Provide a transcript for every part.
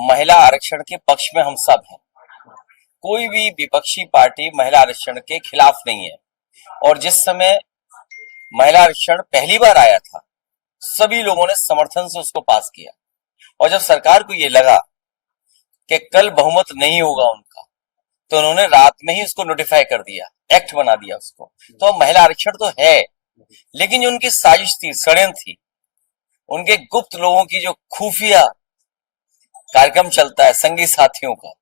महिला आरक्षण के पक्ष में हम सब हैं। कोई भी विपक्षी पार्टी महिला आरक्षण के खिलाफ नहीं है। और जिस समय महिला आरक्षण पहली बार आया था, सभी लोगों ने समर्थन से उसको पास किया। और जब सरकार को ये लगा कि कल बहुमत नहीं होगा उनका, तो उन्होंने रात में ही उसको नोटिफाई कर दिया, एक्ट बना दिया उसको। तो अब महिला आरक्षण तो है, लेकिन जो उनकी साजिश थी, षड्यंत्र थी, उनके गुप्त लोगों की जो खुफिया कार्यक्रम चलता है संगी साथियों का,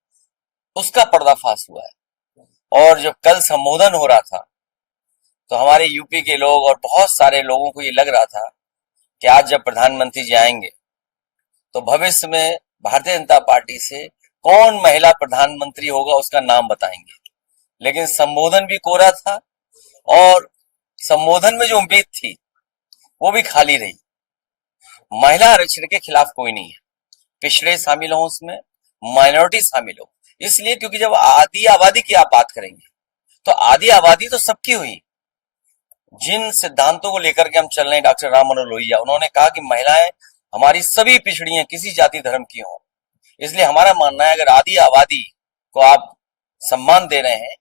उसका पर्दाफाश हुआ है। और जब कल संबोधन हो रहा था, तो हमारे यूपी के लोग और बहुत सारे लोगों को ये लग रहा था कि आज जब प्रधानमंत्री जी आएंगे, तो भविष्य में भारतीय जनता पार्टी से कौन महिला प्रधानमंत्री होगा उसका नाम बताएंगे। लेकिन संबोधन भी कोरा था, और संबोधन में जो उम्मीद थी वो भी खाली रही। महिला आरक्षण के खिलाफ कोई नहीं है। पिछड़े शामिल हो उसमें, माइनॉरिटी शामिल हो, इसलिए क्योंकि जब आधी आबादी की आप बात करेंगे, तो आधी आबादी तो सबकी हुई। जिन सिद्धांतों को लेकर के हम चल रहे हैं, डॉक्टर राम मनोहर लोहिया, उन्होंने कहा कि महिलाएं हमारी सभी पिछड़ी हैं, किसी जाति धर्म की हों। इसलिए हमारा मानना है, अगर आधी आबादी को आप सम्मान दे रहे हैं,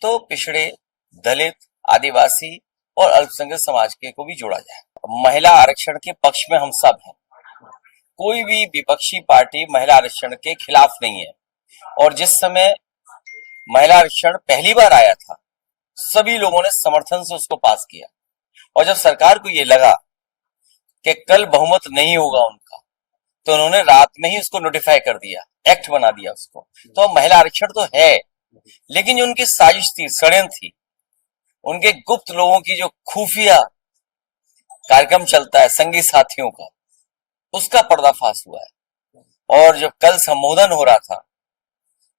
तो पिछड़े, दलित, आदिवासी और अल्पसंख्यक समाज के को भी जोड़ा जाए। महिला आरक्षण के पक्ष में हम सब हैं। कोई भी विपक्षी पार्टी महिला आरक्षण के खिलाफ नहीं है। और जिस समय महिला आरक्षण पहली बार आया था, सभी लोगों ने समर्थन से उसको पास किया। और जब सरकार को ये लगा कि कल बहुमत नहीं होगा उनका, तो उन्होंने रात में ही उसको नोटिफाई कर दिया, एक्ट बना दिया उसको। तो अब महिला आरक्षण तो है, लेकिन जो उनकी साजिश थी, षड्यंत्र थी, उनके गुप्त लोगों की जो खुफिया कार्यक्रम चलता है संगी साथियों का, उसका पर्दाफाश हुआ है। और जब कल संबोधन हो रहा था,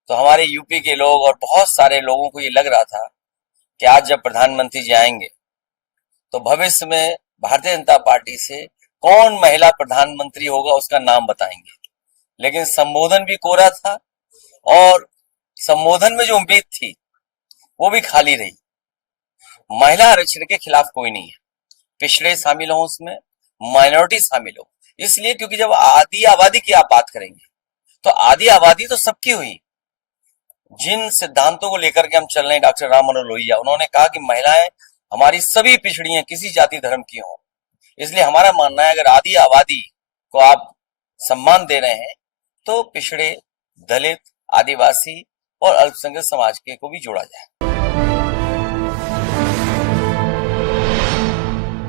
तो हमारे यूपी के लोग और बहुत सारे लोगों को ये लग रहा था कि आज जब प्रधानमंत्री जी आएंगे, तो भविष्य में भारतीय जनता पार्टी से कौन महिला प्रधानमंत्री होगा उसका नाम बताएंगे। लेकिन संबोधन भी कोरा था, और संबोधन में जो उम्मीद थी वो भी खाली रही। महिला आरक्षण के खिलाफ कोई नहीं है। पिछड़े शामिल हो उसमें, माइनॉरिटी शामिल हो, इसलिए क्योंकि जब आधी आबादी की आप बात करेंगे, तो आधी आबादी तो सबकी हुई। जिन सिद्धांतों को लेकर के हम चल रहे हैं, डॉक्टर राम मनोहर लोहिया, उन्होंने कहा कि महिलाएं हमारी सभी पिछड़ी हैं, किसी जाति धर्म की हों। इसलिए हमारा मानना है, अगर आधी आबादी को आप सम्मान दे रहे हैं, तो पिछड़े, दलित, आदिवासी और अल्पसंख्यक समाज के को भी जोड़ा जाए।